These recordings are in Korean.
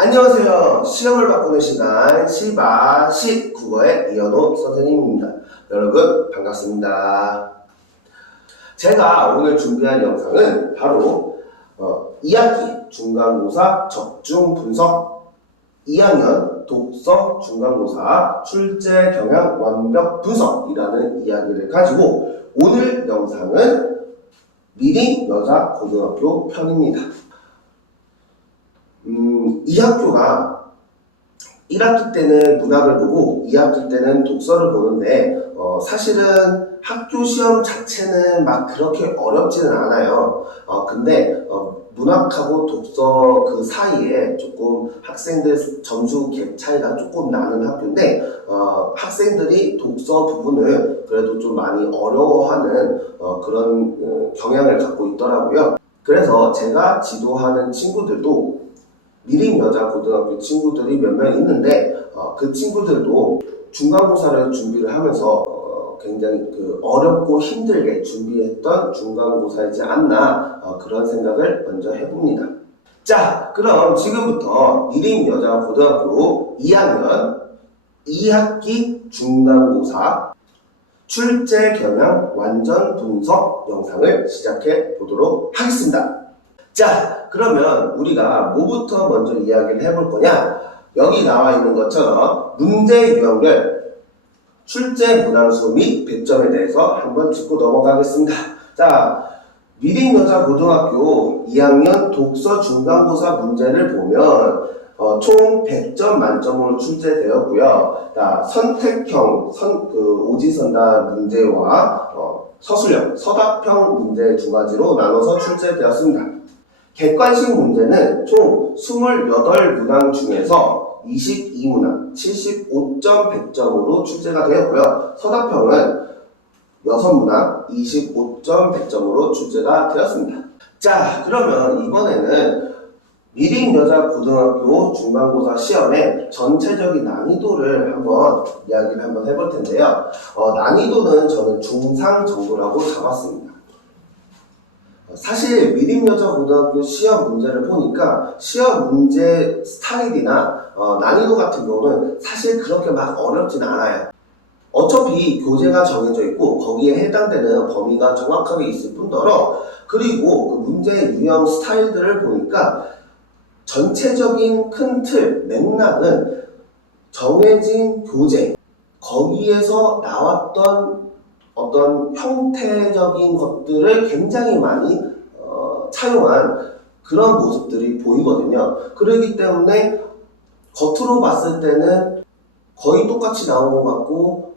안녕하세요. 시험을 바꾸는 시간 시바시 국어의 이현호 선생님입니다. 여러분 반갑습니다. 제가 오늘 준비한 영상은 바로 2학기 중간고사 적중 분석 2학년 독서 중간고사 출제 경향 완벽 분석이라는 이야기를 가지고 오늘 영상은 미림 여자 고등학교 편입니다. 이 학교가 1학기 때는 문학을 보고 2학기 때는 독서를 보는데 사실은 학교 시험 자체는 막 그렇게 어렵지는 않아요. 근데 문학하고 독서 그 사이에 조금 학생들 점수 갭 차이가 조금 나는 학교인데 학생들이 독서 부분을 그래도 좀 많이 어려워하는 그런 경향을 갖고 있더라고요. 그래서 제가 지도하는 친구들도 미림 여자 고등학교 친구들이 몇 명 있는데 그 친구들도 중간고사를 준비를 하면서 굉장히 어렵고 힘들게 준비했던 중간고사이지 않나 그런 생각을 먼저 해봅니다. 자, 그럼 지금부터 미림 여자 고등학교 2학년 2학기 중간고사 출제 경향 완전 분석 영상을 시작해 보도록 하겠습니다. 자, 그러면 우리가 뭐부터 먼저 이야기를 해볼 거냐? 여기 나와 있는 것처럼 문제 유형별 출제 문항수 및 배점에 대해서 한번 짚고 넘어가겠습니다. 자, 미림 여자 고등학교 2학년 독서 중간고사 문제를 보면 총 100점 만점으로 출제되었고요. 자, 선택형 오지선다 문제와 서술형, 서답형 문제 두 가지로 나눠서 출제되었습니다. 객관식 문제는 총 28문항 중에서 22문항, 75점 100점으로 출제가 되었고요. 서답형은 6문항, 25점 100점으로 출제가 되었습니다. 자, 그러면 이번에는 미림 여자 고등학교 중간고사 시험의 전체적인 난이도를 한번 이야기를 한번 해볼 텐데요. 난이도는 저는 중상 정도라고 잡았습니다. 사실 미림 여자 고등학교 시험 문제를 보니까 시험 문제 스타일이나 난이도 같은 경우는 사실 그렇게 막 어렵진 않아요. 어차피 교재가 정해져 있고 거기에 해당되는 범위가 정확하게 있을 뿐더러 그리고 그 문제 유형 스타일들을 보니까 전체적인 큰 틀, 맥락은 정해진 교재 거기에서 나왔던 어떤 형태적인 것들을 굉장히 많이 차용한 그런 모습들이 보이거든요. 그렇기 때문에 겉으로 봤을 때는 거의 똑같이 나온 것 같고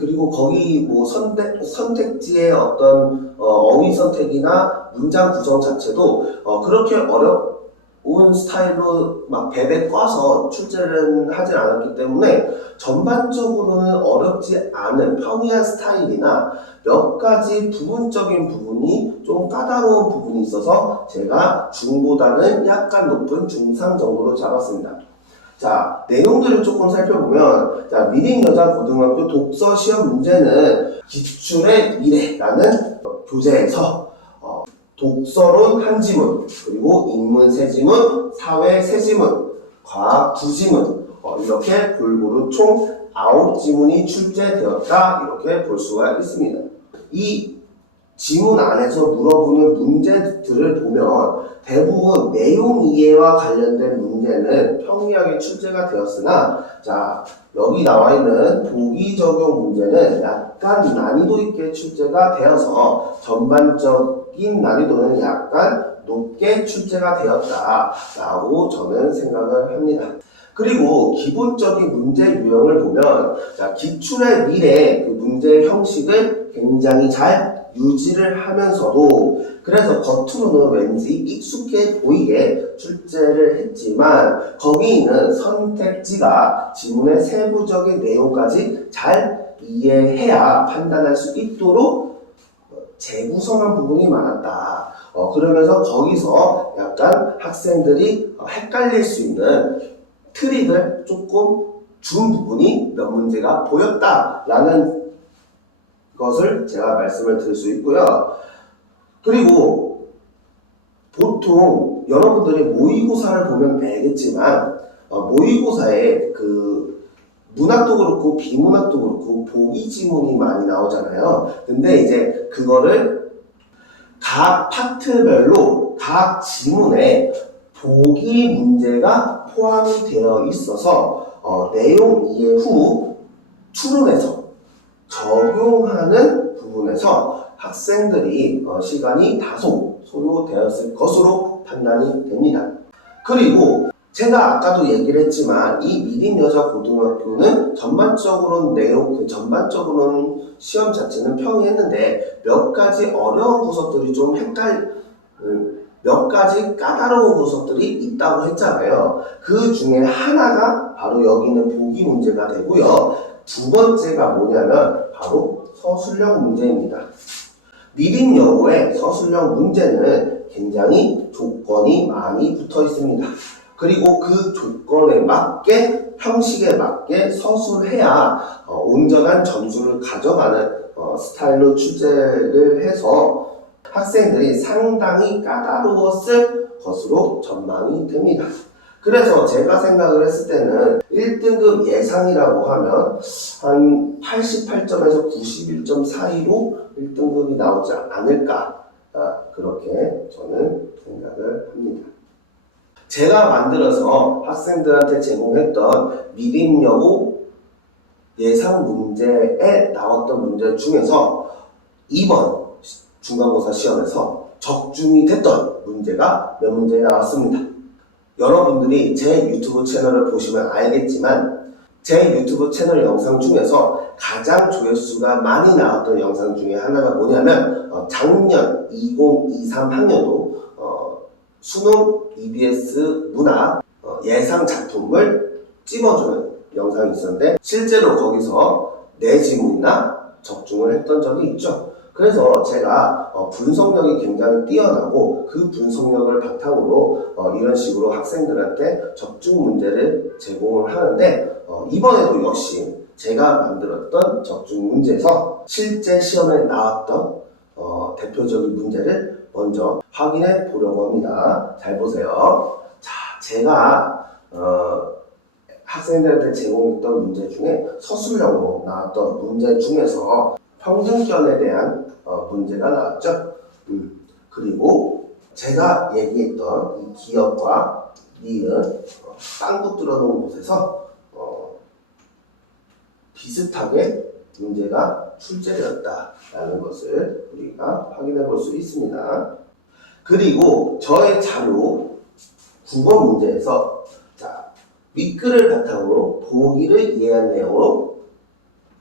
그리고 거기 뭐 선택지의 어떤 어휘 선택이나 문장 구성 자체도 그렇게 어려운 스타일로 막 베베 꽈서 출제를 하진 않았기 때문에 전반적으로는 어렵지 않은 평이한 스타일이나 몇 가지 부분적인 부분이 좀 까다로운 부분이 있어서 제가 중보다는 약간 높은 중상 정도로 잡았습니다. 자, 내용들을 조금 살펴보면 자, 미림 여자 고등학교 독서 시험 문제는 기출의 미래라는 교재에서 독서론 한 지문, 그리고 인문 세 지문, 사회 세 지문, 과학 두 지문 이렇게 골고루 총 9지문이 출제되었다 이렇게 볼 수가 있습니다. 이 지문 안에서 물어보는 문제들을 보면 대부분 내용 이해와 관련된 문제는 평이하게 출제가 되었으나 자 여기 나와 있는 보기 적용 문제는 약간 난이도 있게 출제가 되어서 전반적인 난이도는 약간 높게 출제가 되었다라고 저는 생각을 합니다. 그리고 기본적인 문제 유형을 보면 자, 기출의 미래 그 문제 형식을 굉장히 잘 유지를 하면서도 그래서 겉으로는 왠지 익숙해 보이게 출제를 했지만 거기 있는 선택지가 지문의 세부적인 내용까지 잘 이해해야 판단할 수 있도록 재구성한 부분이 많았다. 그러면서 거기서 약간 학생들이 헷갈릴 수 있는 트릭을 조금 준 부분이 몇 문제가 보였다라는 것을 제가 말씀을 드릴 수 있고요. 그리고 보통 여러분들이 모의고사를 보면 알겠지만 모의고사에 그 문학도 그렇고 비문학도 그렇고 보기 지문이 많이 나오잖아요. 근데 이제 그거를 각 파트별로 각 지문에 보기 문제가 포함이 되어 있어서 내용 이해 후 추론해서 적용하는 부분에서 학생들이 시간이 다소 소요되었을 것으로 판단이 됩니다. 그리고 제가 아까도 얘기를 했지만 이 미림여자고등학교는 전반적으로는 시험 자체는 평이했는데 몇 가지 어려운 구석들이 좀 몇 가지 까다로운 구석들이 있다고 했잖아요. 그 중에 하나가 바로 여기 있는 보기 문제가 되고요. 두 번째가 뭐냐면 바로 서술형 문제입니다. 미림여고의 서술형 문제는 굉장히 조건이 많이 붙어 있습니다. 그리고 그 조건에 맞게 형식에 맞게 서술해야 온전한 점수를 가져가는 스타일로 출제를 해서 학생들이 상당히 까다로웠을 것으로 전망이 됩니다. 그래서 제가 생각을 했을 때는 1등급 예상이라고 하면 한 88점에서 91점 사이로 1등급이 나오지 않을까, 그렇게 저는 생각을 합니다. 제가 만들어서 학생들한테 제공했던 미림여고 예상 문제에 나왔던 문제 중에서 이번 중간고사 시험에서 적중이 됐던 문제가 몇 문제 나왔습니다. 여러분들이 제 유튜브 채널을 보시면 알겠지만 제 유튜브 채널 영상 중에서 가장 조회수가 많이 나왔던 영상 중에 하나가 뭐냐면 작년 2023 학년도 수능 EBS 문학 예상 작품을 찝어주는 영상이 있었는데 실제로 거기서 내 지문이나 적중을 했던 적이 있죠. 그래서 제가 분석력이 굉장히 뛰어나고 그 분석력을 바탕으로 이런 식으로 학생들한테 적중 문제를 제공을 하는데 이번에도 역시 제가 만들었던 적중 문제에서 실제 시험에 나왔던 대표적인 문제를 먼저 확인해 보려고 합니다. 잘 보세요. 자, 제가 학생들한테 제공했던 문제 중에 서술형으로 나왔던 문제 중에서 평등견에 대한 문제가 나왔죠. 그리고 제가 얘기했던 이 기역과 니은 빵구 뚫어놓은 곳에서 비슷하게 문제가 출제되었다라는 것을 우리가 확인해 볼 수 있습니다. 그리고 저의 자료 9번 문제에서 윗글을 바탕으로 보기를 이해한 내용으로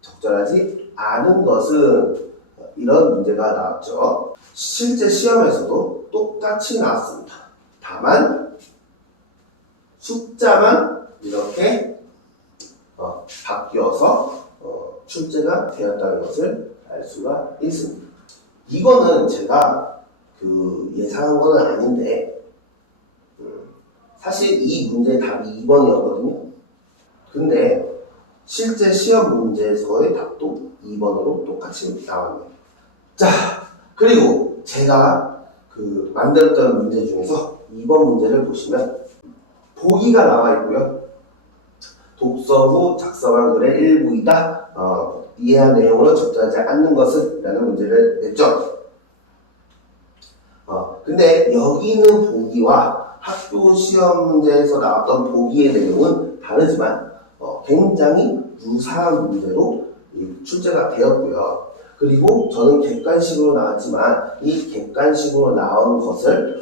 적절하지 않은 것은 이런 문제가 나왔죠. 실제 시험에서도 똑같이 나왔습니다. 다만 숫자만 이렇게 바뀌어서 출제가 되었다는 것을 알 수가 있습니다. 이거는 제가 예상한 건 아닌데 사실 이 문제의 답이 2번이었거든요. 근데 실제 시험 문제에서의 답도 2번으로 똑같이 나왔네요. 자, 그리고 제가 만들었던 문제 중에서 2번 문제를 보시면 보기가 나와 있고요. 독서 후 작성한 글의 일부이다. 이해한 내용으로 적절하지 않는 것을 라는 문제를 냈죠. 근데 여기 있는 보기와 학교 시험 문제에서 나왔던 보기의 내용은 다르지만 굉장히 유사한 문제로 출제가 되었고요. 그리고 저는 객관식으로 나왔지만 이 객관식으로 나온 것을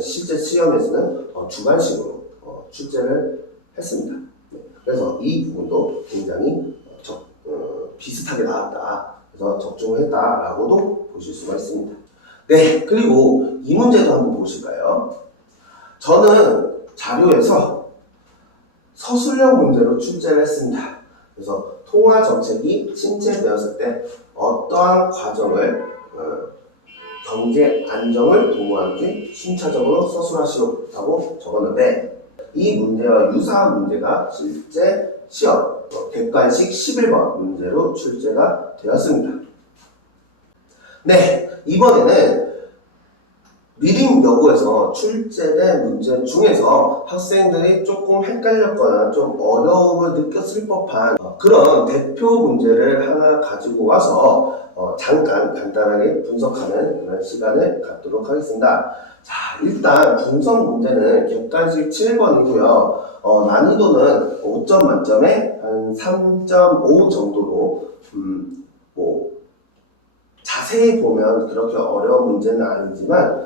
실제 시험에서는 주관식으로 출제를 했습니다. 그래서 이 부분도 굉장히 비슷하게 나왔다. 그래서 적중을 했다라고도 보실 수가 있습니다. 네, 그리고 이 문제도 한번 보실까요? 저는 자료에서 서술형 문제로 출제를 했습니다. 그래서 통화 정책이 침체되었을 때 어떠한 과정을 경제 안정을 도모하는지 순차적으로 서술하시라고 적었는데 이 문제와 유사한 문제가 실제 시험 객관식 11번 문제로 출제가 되었습니다. 네, 이번에는 미림 여고에서 출제된 문제 중에서 학생들이 조금 헷갈렸거나 좀 어려움을 느꼈을 법한 그런 대표 문제를 하나 가지고 와서 잠깐 간단하게 분석하는 그런 시간을 갖도록 하겠습니다. 자, 일단 분석 문제는 객관식 7번이고요. 난이도는 5점 만점에 한 3.5 정도로 뭐 자세히 보면 그렇게 어려운 문제는 아니지만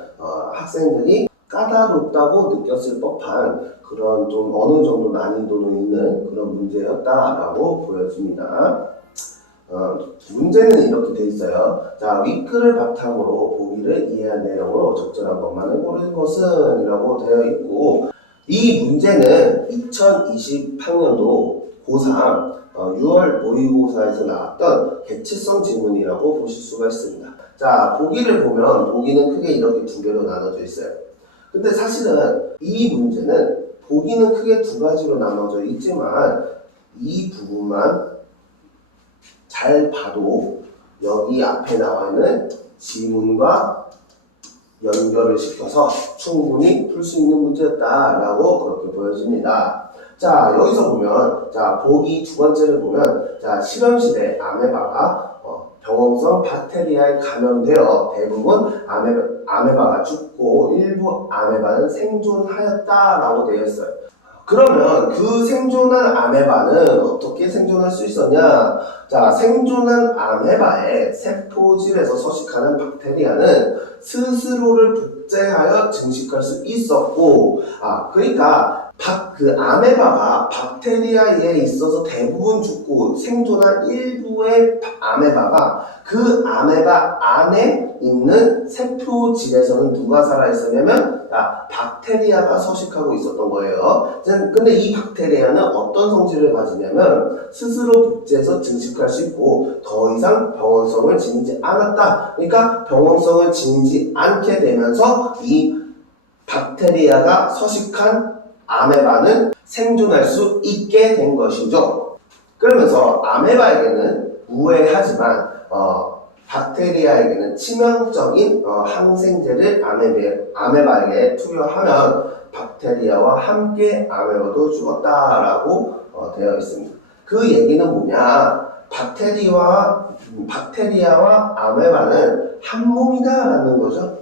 학생들이 까다롭다고 느꼈을 법한 그런 좀 어느 정도 난이도는 있는 그런 문제였다라고 보여집니다. 문제는 이렇게 돼 있어요. 자, 윗글을 바탕으로 보기를 이해한 내용으로 적절한 것만을 고르는 것은 이라고 되어 있고, 이 문제는 2020학년도 고3 6월 모의고사에서 나왔던 개체성 질문이라고 보실 수가 있습니다. 자, 보기를 보면 보기는 크게 이렇게 두 개로 나눠져 있어요. 근데 사실은 이 문제는 보기는 크게 두 가지로 나눠져 있지만 이 부분만 잘 봐도 여기 앞에 나와 있는 지문과 연결을 시켜서 충분히 풀 수 있는 문제였다라고 그렇게 보여집니다. 자, 여기서 보면, 자, 보기 두 번째를 보면, 자, 실험실에 아메바가 병원성 박테리아에 감염되어 대부분 아메바가 죽고 일부 아메바는 생존하였다라고 되어 있어요. 그러면 그 생존한 아메바는 어떻게 생존할 수 있었냐? 자, 생존한 아메바의 세포질에서 서식하는 박테리아는 스스로를 복제하여 증식할 수 있었고, 그러니까 그 아메바가 박테리아에 있어서 대부분 죽고 생존한 일부의 아메바가 그 아메바 안에 있는 세포질에서는 누가 살아있었냐면 박테리아가 서식하고 있었던 거예요. 근데 이 박테리아는 어떤 성질을 가지냐면 스스로 복제해서 증식할 수 있고 더 이상 병원성을 지니지 않았다. 그러니까 병원성을 지니지 않게 되면서 이 박테리아가 서식한 아메바는 생존할 수 있게 된 것이죠. 그러면서 아메바에게는 무해하지만 박테리아에게는 치명적인 항생제를 아메바에게 투여하면 박테리아와 함께 아메바도 죽었다라고 되어 있습니다. 그 얘기는 뭐냐? 박테리아와 아메바는 한 몸이다라는 거죠.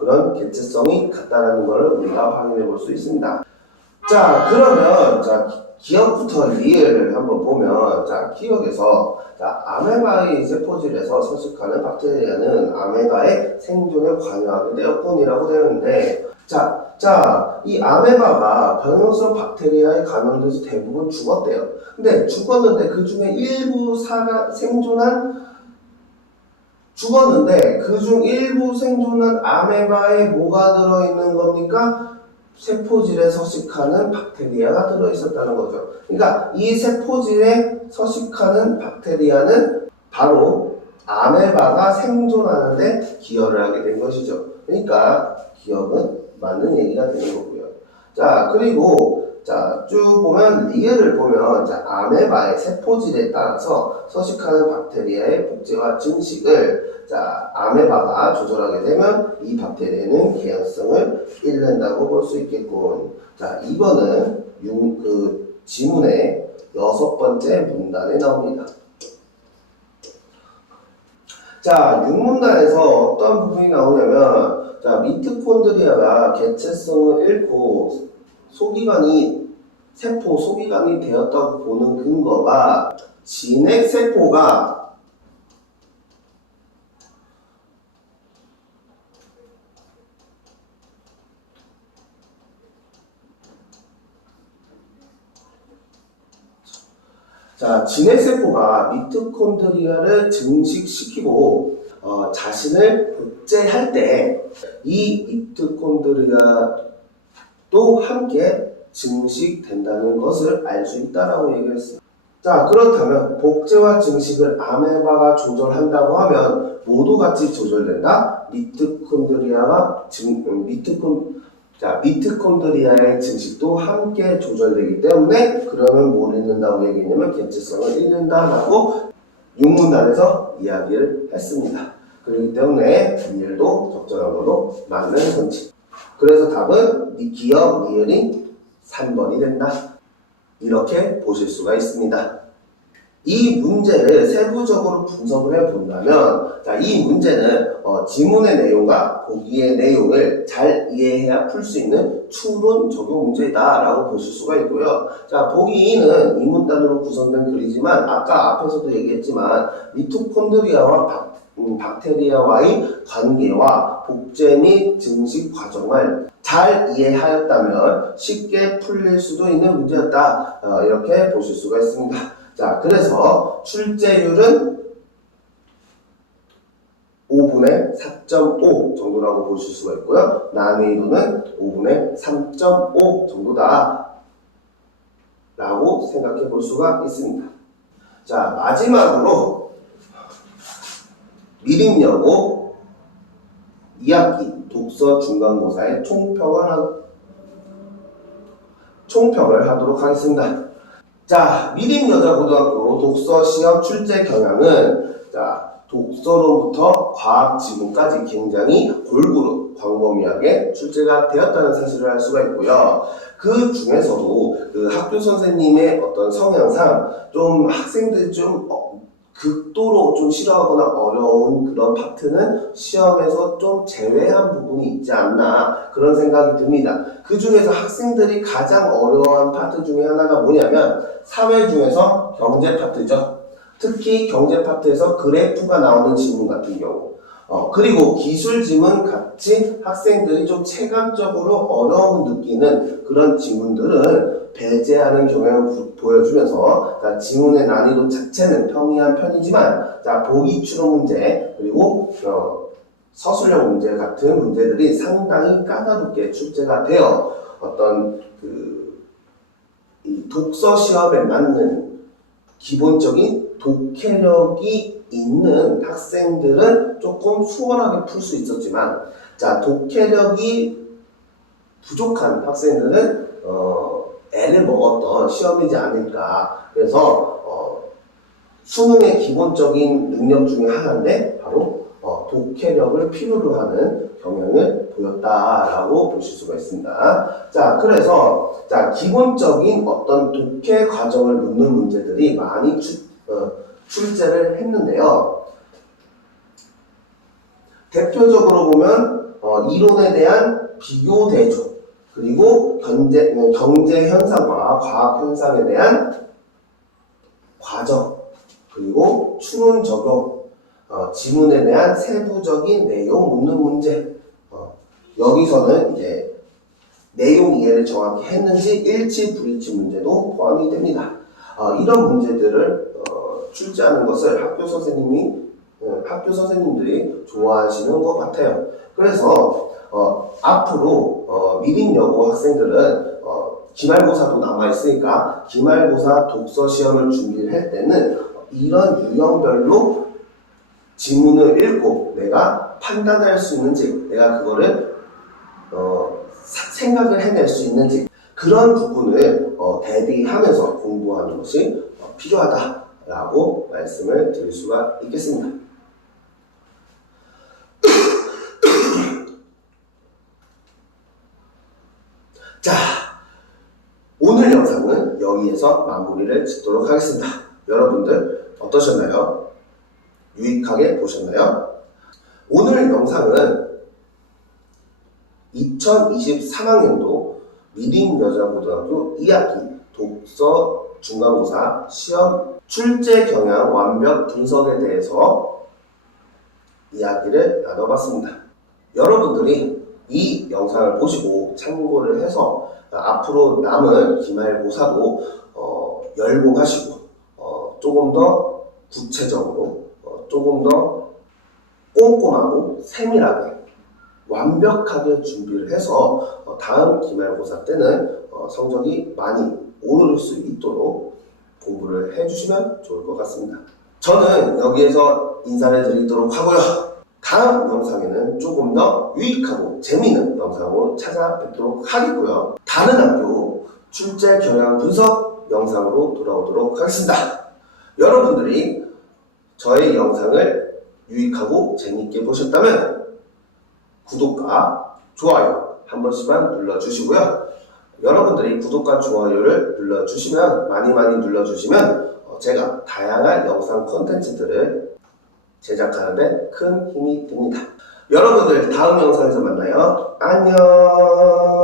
그런 개체성이 같다라는 것을 우리가 확인해 볼 수 있습니다. 자, 그러면 기억부터 리을을 한번 보면, 기억에서 아메바의 세포질에서 서식하는 박테리아는 아메바의 생존에 관여하게 되었군이라고 되어 있는데, 이 아메바가 변형성 박테리아에 감염돼서 대부분 죽었대요. 근데 죽었는데 그 중에 일부 죽었는데 그중 일부 생존한 아메바에 뭐가 들어있는 겁니까? 세포질에 서식하는 박테리아가 들어있었다는 거죠. 그러니까 이 세포질에 서식하는 박테리아는 바로 아메바가 생존하는데 기여를 하게 된 것이죠. 그러니까 기억은 맞는 얘기가 되는 거고요. 그리고 쭉 보면 리을을 보면 아메바의 세포질에 따라서 서식하는 박테리아의 복제와 증식을 아메바가 조절하게 되면 이 박테리아는 개연성을 잃는다고 볼 수 있겠군. 이거는 지문의 6번째 문단에 나옵니다. 6문단에서 어떤 부분이 나오냐면 미토콘드리아가 개체성을 잃고 소기관이 되었다고 보는 근거가 진핵세포가 진핵세포가 미토콘드리아를 증식시키고 자신을 복제할 때 이 미토콘드리아도 함께 증식된다는 것을 알 수 있다라고 얘기했습니다. 그렇다면 복제와 증식을 아메바가 조절한다고 하면 모두 같이 조절된다? 미토콘드리아의 증식도 함께 조절되기 때문에 그러면 뭘 잃는다고 얘기했냐면 개체성을 잃는다라고 6문단에서 이야기를 했습니다. 그렇기 때문에 니을도 적절한 걸로 맞는 건지. 그래서 답은 기억 니을이 3번이 된다. 이렇게 보실 수가 있습니다. 이 문제를 세부적으로 분석을 해본다면, 자, 이 문제는 지문의 내용과 보기의 내용을 잘 이해해야 풀 수 있는 추론 적용 문제다라고 보실 수가 있고요. 자, 보기 2는 이문단으로 구성된 글이지만 아까 앞에서도 얘기했지만 미토콘드리아와 박테리아와의 관계와 복제 및 증식 과정을 잘 이해하였다면 쉽게 풀릴 수도 있는 문제였다. 이렇게 보실 수가 있습니다. 자, 그래서 출제율은 5분의 4.5 정도라고 보실 수가 있고요. 난이도는 5분의 3.5 정도다 라고 생각해 볼 수가 있습니다. 자, 마지막으로 미림여고 2학기 독서 중간고사의 총평을 하도록 하겠습니다. 자, 미림여자고등학교 독서 시험 출제 경향은, 자, 독서로부터 과학 지문까지 굉장히 골고루 광범위하게 출제가 되었다는 사실을 알 수가 있고요. 그 중에서도 그 학교 선생님의 어떤 성향상 좀 학생들이 좀 극도로 좀 싫어하거나 어려운 그런 파트는 시험에서 좀 제외한 부분이 있지 않나 그런 생각이 듭니다. 그 중에서 학생들이 가장 어려워한 파트 중에 하나가 뭐냐면 사회 중에서 경제 파트죠. 특히 경제 파트에서 그래프가 나오는 지문 같은 경우, 그리고 기술 지문 같이 학생들이 좀 체감적으로 어려움을 느끼는 그런 지문들은 배제하는 경향을 보여주면서, 자, 지문의 난이도 자체는 평이한 편이지만, 자, 보기 추론 문제 그리고 서술형 문제 같은 문제들이 상당히 까다롭게 출제가 되어 어떤 이 독서 시험에 맞는 기본적인 독해력이 있는 학생들은 조금 수월하게 풀 수 있었지만, 자, 독해력이 부족한 학생들은 애를 먹었던 시험이지 않을까. 그래서 수능의 기본적인 능력 중에 하나인데 바로 독해력을 필요로 하는 경향을 보였다라고 보실 수가 있습니다. 자, 그래서 자, 기본적인 어떤 독해 과정을 묻는 문제들이 많이 출제를 했는데요. 대표적으로 보면 이론에 대한 비교 대조, 그리고 경제 현상과 과학 현상에 대한 과정, 그리고 추론 적용, 지문에 대한 세부적인 내용 묻는 문제. 여기서는 이제 내용 이해를 정확히 했는지 일치 불일치 문제도 포함이 됩니다. 이런 문제들을 출제하는 것을 학교 선생님들이 좋아하시는 것 같아요. 그래서 앞으로 미림여고 학생들은 기말고사도 남아있으니까 기말고사 독서 시험을 준비를 할 때는 이런 유형별로 지문을 읽고 내가 판단할 수 있는지, 내가 그거를 생각을 해낼 수 있는지, 그런 부분을 대비하면서 공부하는 것이 필요하다라고 말씀을 드릴 수가 있겠습니다. 자, 오늘 영상은 여기에서 마무리를 짓도록 하겠습니다. 여러분들 어떠셨나요? 유익하게 보셨나요? 오늘 영상은 2023학년도 미림여자고등학교 2학기 독서 중간고사 시험 출제 경향 완벽 분석에 대해서 이야기를 나눠봤습니다. 여러분들이 이 영상을 보시고 참고를 해서 앞으로 남은 기말고사도 열공하시고 조금 더 구체적으로 조금 더 꼼꼼하고 세밀하게 완벽하게 준비를 해서 다음 기말고사 때는 성적이 많이 오를 수 있도록 공부를 해주시면 좋을 것 같습니다. 저는 여기에서 인사를 드리도록 하고요. 다음 영상에는 조금 더 유익하고 재미있는 영상으로 찾아뵙도록 하겠고요. 다른 학교 출제 경향 분석 영상으로 돌아오도록 하겠습니다. 여러분들이 저의 영상을 유익하고 재미있게 보셨다면 구독과 좋아요 한 번씩만 눌러주시고요. 여러분들이 구독과 좋아요를 눌러주시면 많이 눌러주시면 제가 다양한 영상 콘텐츠들을 제작하는데 큰 힘이 됩니다. 여러분들 다음 영상에서 만나요. 안녕.